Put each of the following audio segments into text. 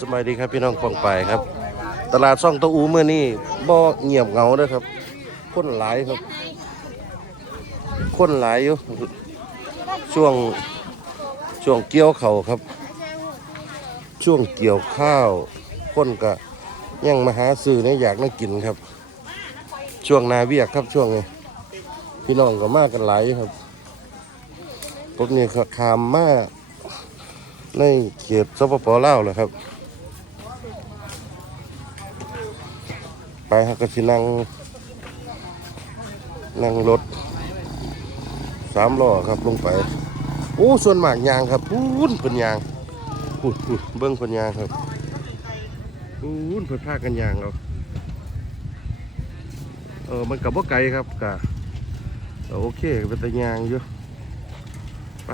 สบายดีครับพี่น้องปองไปครับ ตลาดซ่องตะอูเมื่อนี้บ่เงียบเหงาเด้อครับ คนหลายครับ คนหลายอยู่ช่วงช่วงเกี่ยวเขาครับ ช่วงเกี่ยวข้าว คนก็ยังมาหาซื้อเนี่ยอยากน่ากินครับ ช่วงนาเวียกครับช่วงนี้พี่น้องก็มากกันหลายครับผมนี่ก็ขามมาในเขตสปปลาวเลยครับ ไปฮะก็สินั่งนั่งรถสามล้อครับลงไป โอ้ส่วนมากยางครับพูนเพิ่นยางพูดพูดเบิ้งเพิ่นยางครับพูนเพิ่นพากันยางเอาเออมันกับว่าไกลครับกะโอเคเป็นตะยางอยู่ไป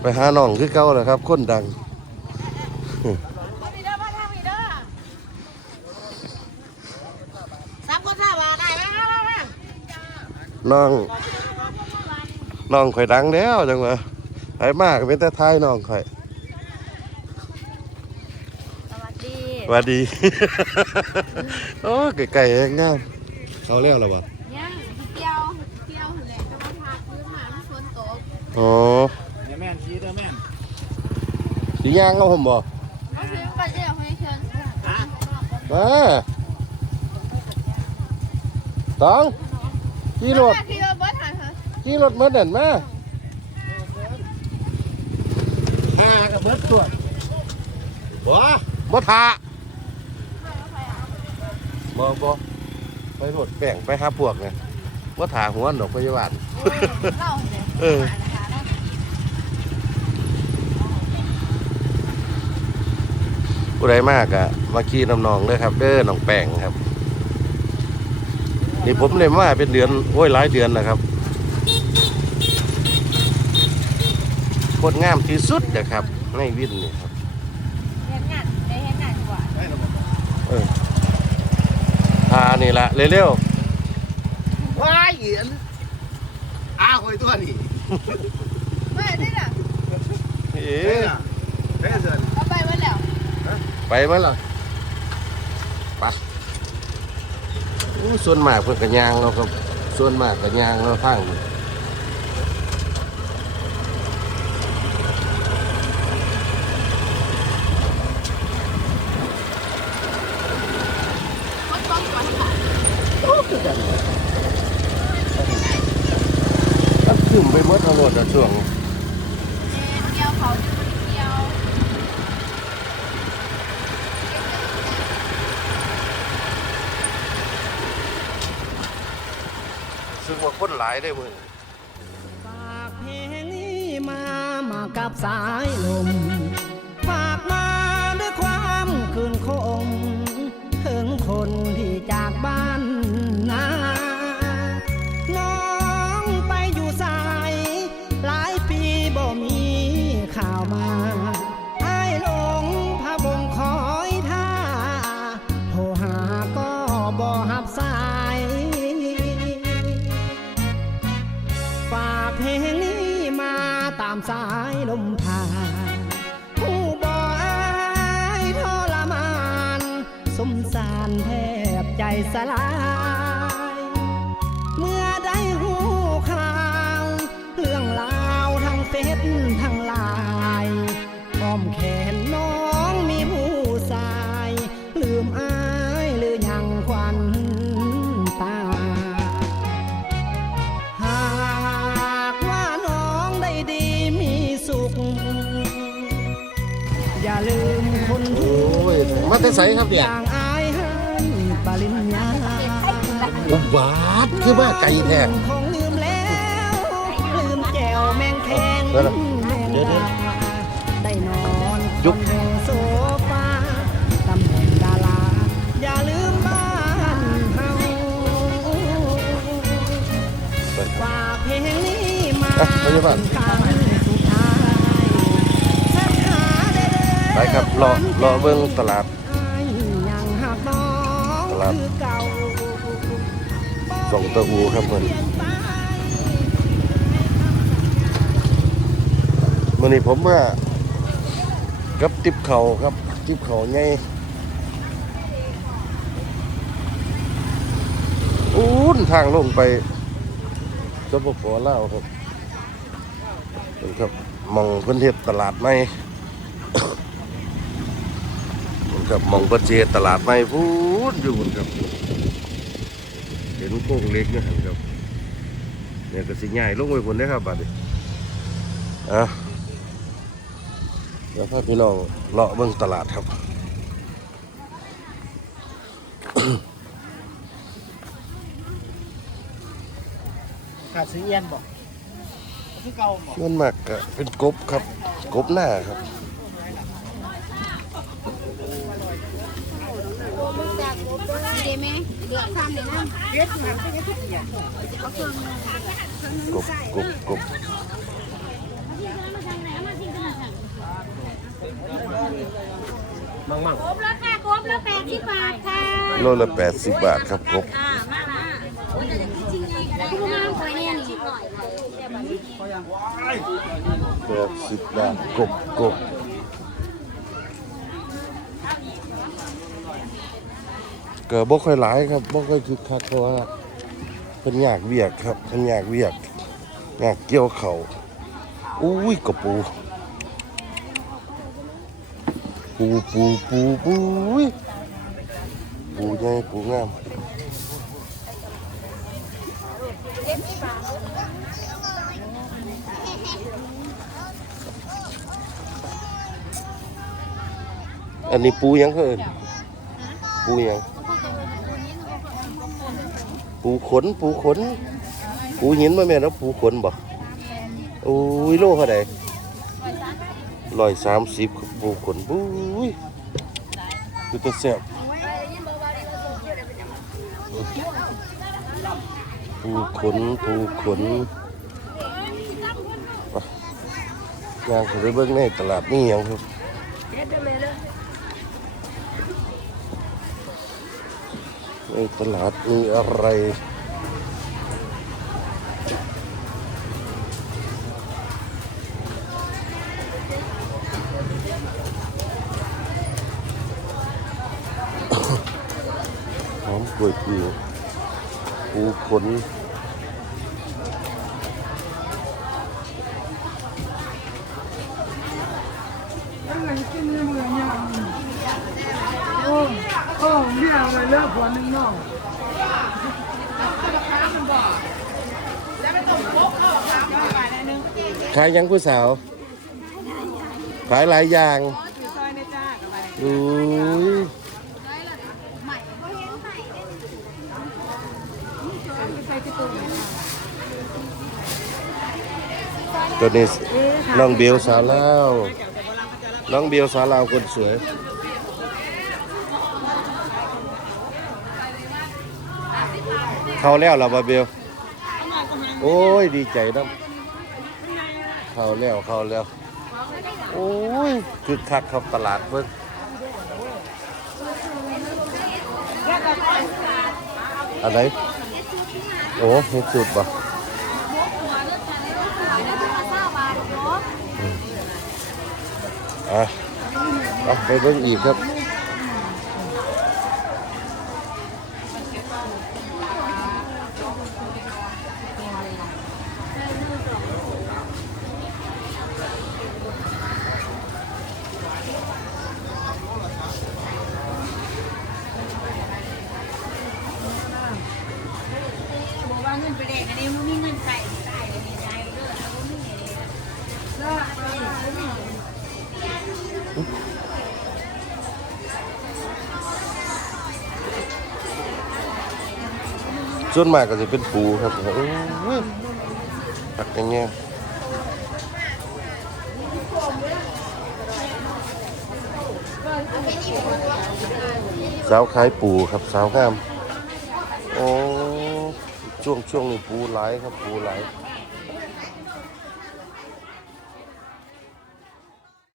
ไปหาน้องคือเก่าแหละครับ คนดัง มาพี่เด้อมาทางพี่เด้อสามคนสามบาทได้ไหมมามามา น้องน้องข่อยดังแล้วจังวะไอ้มากเป็นแต่ท้ายน้องข่อยสวัสดีสวัสดีโอ้ไก่ๆเองงามเขาเรียกอะไรวะยังเที่ยวเที่ยวแหละจะมาพาพื้นมาฝนตกอ๋อเดี๋ยวแม่นชี้เด้อแม่นสีย่างเอาผมบอกก็คือไปเที่ยวให้เชิญมาตอง ขี่รถขี่รถบัสหันเถอะขี่รถมาเด่นมาอ่ากับเบิดตัวว้าบ่ทาบ่บ่ไปรถแป้งไปหาพวกเนี่ยบ่ทาหัวดอกพยาบาลเล่าเดี๋ยวเออผู้ใดมากอะมาขี่น้ำนองเด้อครับ เด้อน้องแป้งครับ นี่ผมเนี่ยมาเป็นเดือนโอ้ยหลายเดือนนะครับคนงามที่สุดนะครับในวินนี่ครับเห็นงานได้เห็นงานดีกว่าได้หรอบ่เออทานี่ละเร็วว้ายเห็นอ้าหอยตัวนี่ไม่ได้น่ะๆเอ๋เฮ้ยน่ะเฮ้ยเสิร์นเอาไปไว้แล้วไปมั้ยล่ะไปอู้ ส่วนมากเพื่อนกันยางเราครับส่วนมากกันยางเราทางนี่ รถต้องก่อนค่ะ ถ้าขึ้นไปเมื่อทั้งหมดอะช่วง เที่ยวเขาจะไปเที่ยว ซึ่ง ว่าคนหลายได้มึงฝากเพลงนี้มามากับสายลมามสายลมผ่านผู้บ่อายทรมาน สมสารแทบใจสลาย อย่าลืมคนโอ้ทุกยมาแต่ใสครับอเนี่ยย่างอายให้ปริญญาอุบาทคือว่าไก่แท้คงลืมแล้วลืมแจวแมงแคงเดี๋ยวนะแมงเดี๋ยวดาได้นอนยุบบนโซฟาตำแหน่งดาราอย่าลืมบ้านเฮาฝากเพลงนี้มา ไปครับรอรอเบิ่งตลาดอ้ายยังหักน้องตลาดคือเก่าส่งตะอูครับเพิ่นเปลี่ยนไปวันนี้ผมว่ากับติบเขาครับติบเขาไงอู้นทางลงไปสปปลาวครับเป็นครับมองเพิ่นเฮ็ดตลาดใหม่ ผม กับมองเพิ่นสิเฮ็ดตลาดใหม่พูนอยู่พุ่นครับ เห็นโค้งเล็กนะครับเนี่ยก็สิใหญ่ลงไปพุ่นเด้อครับบัดนี้อะเดี๋ยวพาพี่น้องเลาะเบิ่งตลาดครับขาดซื้อเอียนบอกคือเก่าบอกเงินมากก็เป็นกบครับ กบหน้าครับ ดีไหมเดือดซ้ำเลยนะเก็บหนังก็ยังทุกอย่างเอาเครื่องนึงเครื่องนึงกบกบกบมั่งมั่งครบแล้วค่ะครบแล้วแปดสิบบาทค่ะโลละ80บาทครับกบอ่ามาละคุณมาคอยเนี่ยนี่หน่อย80บาทกบกบ ก็บ่ค่อยหลายครับบ่ค่อยคึกคักเพราะว่าเพิ่นอยากเวียกครับเพิ่นอยากเวียกอยากเกี่ยวเขาอุ้ยกระปู ปูปูปูปูอุ้ยปูใหญ่ปูงามอันนี้ปูยังเขาเอินปูยัง ปูขน ปูขน ปูหินมาแม่นแล้วปูขนบ่โอ้ยโลเท่าไหร่ร้อยสามสิบปูขนปุ้ยคือตัวแซ่บปูขนปูขนย่างเขาไปเบิ่งในตลาดนี่ยังครับ ในตลาดมีอะไรหอมกล้วยปูปูขน โอ้โอ้เรียกเลยเลิก หัวนึงน้องขายหยังผู้สาว ขายหลายอย่างอุ้ยตัวนี้น้องเบลสาวเล่าวน้องเบลสาวลาวคนสวย เข้าแล้วเหราบาเบล โอ้ยดีใจน้ำเข้าแล้วเข้าแล้ว โอ้ยคือคักครับตลาดเพิ่นอะไรโอ้เฮ็ดสุดป่ะอะเอาไปเบิ่งอีกครับ บอกว่าเงินไปเด็กอันนี้มันมีเงินใส่ใส่เลยมีใจเด้อแล้วก็มีเงินเด้อส่วนมากก็จะเป็นปูครับตักอย่างเงี้ยสาวขายปูครับสาวงาม ช่วงช่วงนี้ปูไหลครับปูไหล